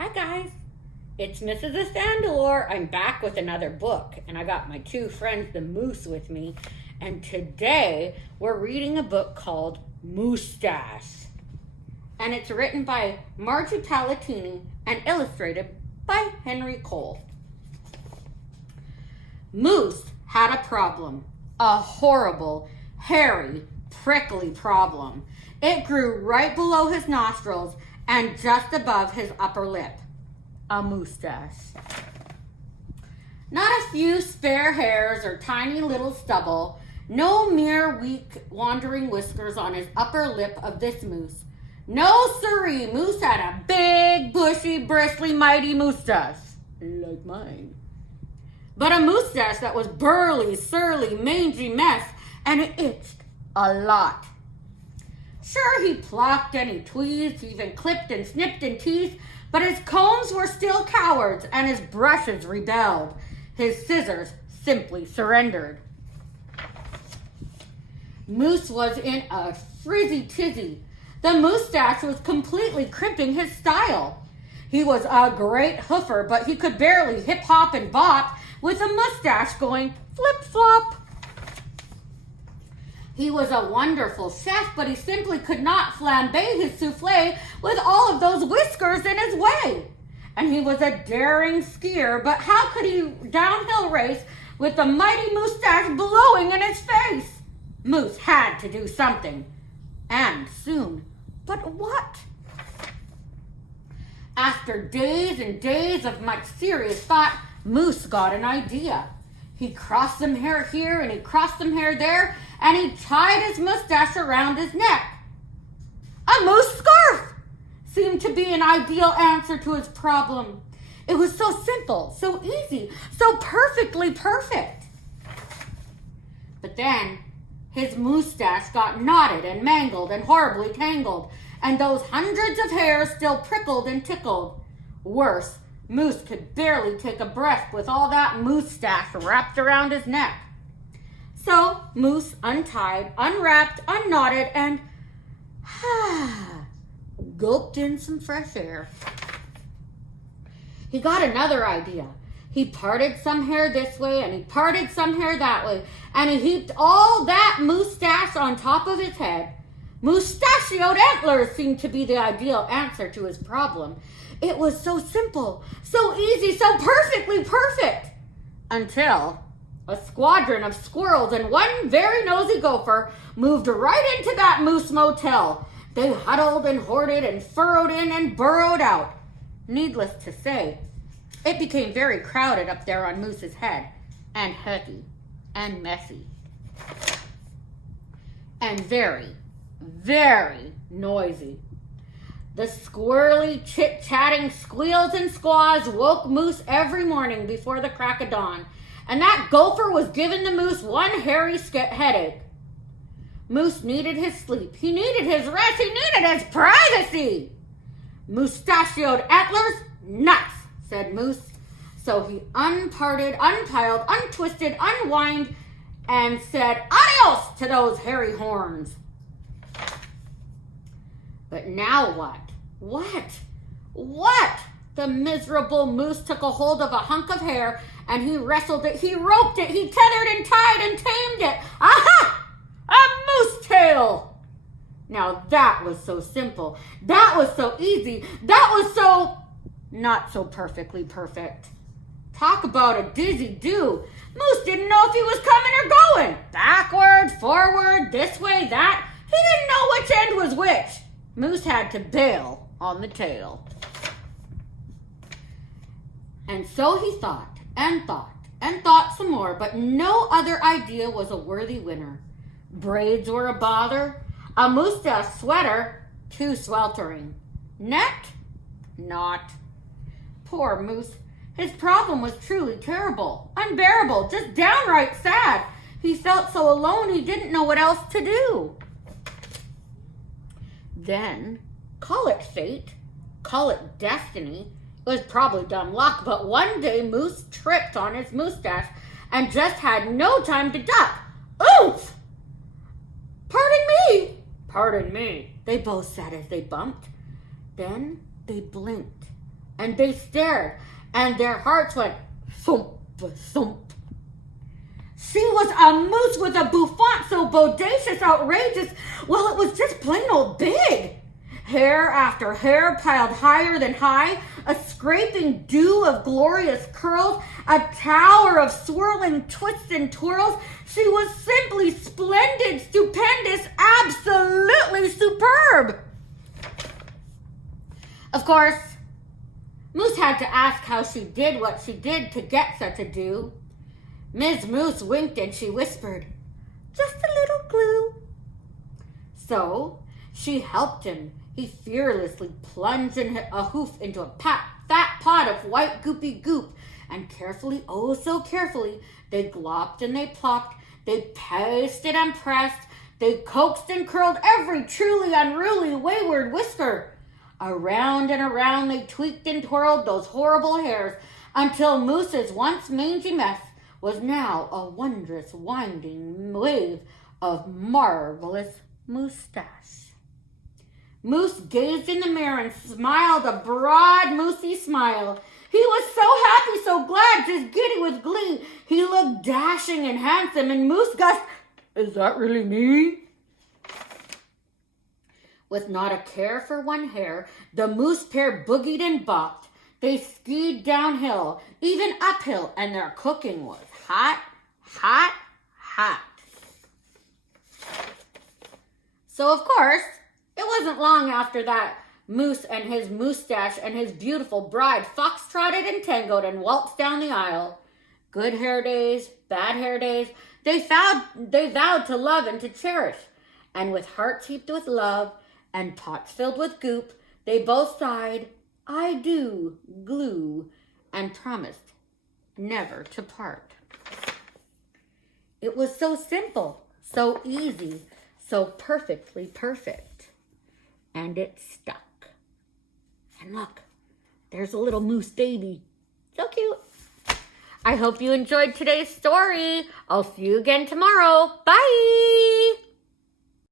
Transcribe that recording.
Hi guys, it's Mrs. Estandalore. I'm back with another book, and I got my two friends, the Moose, with me. And today we're reading a book called MOOSETACHE, and it's written by Margie Palatini and illustrated by Henry Cole. Moose had a problem, a horrible, hairy, prickly problem. It grew right below his nostrils and just above his upper lip. A moustache. Not a few spare hairs or tiny little stubble, no mere weak wandering whiskers on his upper lip of this moose. No siree, Moose had a big, bushy, bristly, mighty moustache, like mine. But a moustache that was burly, surly, mangy mess, and it itched a lot. Sure, he plucked and he tweezed, he even clipped and snipped and teased, but his combs were still cowards and his brushes rebelled. His scissors simply surrendered. Moose was in a frizzy tizzy. The moustache was completely crimping his style. He was a great hoofer, but he could barely hip-hop and bop with a mustache going flip-flop. He was a wonderful chef, but he simply could not flambe his souffle with all of those whiskers in his way. And he was a daring skier, but how could he downhill race with the mighty moustache blowing in his face? Moose had to do something, and soon. But what? After days and days of much serious thought, Moose got an idea. He crossed some hair here and he crossed some hair there, and he tied his mustache around his neck. A moose scarf seemed to be an ideal answer to his problem. It was so simple, so easy, so perfectly perfect. But then his mustache got knotted and mangled and horribly tangled, and those hundreds of hairs still prickled and tickled. Worse, Moose could barely take a breath with all that moustache wrapped around his neck. So Moose untied, unwrapped, unknotted, and gulped in some fresh air. He got another idea. He parted some hair this way and he parted some hair that way, and he heaped all that moustache on top of his head. Mustachioed antlers seemed to be the ideal answer to his problem. It was so simple, so easy, so perfectly perfect. Until a squadron of squirrels and one very nosy gopher moved right into that moose motel. They huddled and hoarded and furrowed in and burrowed out. Needless to say, it became very crowded up there on Moose's head, and heavy, and messy, and very, very noisy. The squirrely, chit-chatting squeals and squaws woke Moose every morning before the crack of dawn, and that gopher was giving the moose one hairy headache. Moose needed his sleep, he needed his rest, he needed his privacy. Mustachioed antlers? Nuts, said Moose. So he unparted, unpiled, untwisted, unwined, and said adios to those hairy horns. But now what? What? The miserable moose took a hold of a hunk of hair, and he wrestled it, he roped it, he tethered and tied and tamed it. Aha! A moose tail! Now that was so simple. That was so easy. That was so not so perfectly perfect. Talk about a dizzy do. Moose didn't know if he was coming or going. Backward, forward, this way, that. He didn't know which end was which. Moose had to bail on the tail. And so he thought and thought and thought some more, but no other idea was a worthy winner. Braids were a bother. A moustache sweater, too sweltering. Net? Not. Poor Moose. His problem was truly terrible, unbearable, just downright sad. He felt so alone he didn't know what else to do. Then, call it fate, call it destiny. It was probably dumb luck, but one day Moose tripped on his moustache and just had no time to duck. Oof! Pardon me, they both said as they bumped. Then they blinked. and they stared, and their hearts went thump, thump. She was a moose with a bouffant so bodacious, outrageous, well, it was just plain old big. Hair after hair piled higher than high, a scraping dew of glorious curls, a tower of swirling twists and twirls. She was simply splendid, stupendous, absolutely superb. Of course, Moose had to ask how she did what she did to get such a dew. Ms. Moose winked and she whispered, "Just a little glue." So she helped him. He fearlessly plunged a hoof into a fat pot of white goopy goop, and carefully, oh so carefully, they glopped and they plopped, they pasted and pressed, they coaxed and curled every truly unruly wayward whisker. Around and around they tweaked and twirled those horrible hairs, until Moose's once mangy mess was now a wondrous winding wave of marvelous moustache. Moose gazed in the mirror and smiled a broad, moosey smile. He was so happy, so glad, just giddy with glee. He looked dashing and handsome, and Moose guessed, "Is that really me?" With not a care for one hair, the moose pair boogied and bopped. They skied downhill, even uphill, and their cooking was hot, hot, hot. So, of course, it wasn't long after that Moose and his moustache and his beautiful bride foxtrotted and tangoed and waltzed down the aisle. Good hair days, bad hair days, they vowed to love and to cherish. And with hearts heaped with love and pots filled with goop, they both sighed, "I do," glue, and promised never to part. It was so simple, so easy, so perfectly perfect. And it stuck. And look, there's a little moose baby. So cute. I hope you enjoyed today's story. I'll see you again tomorrow. Bye.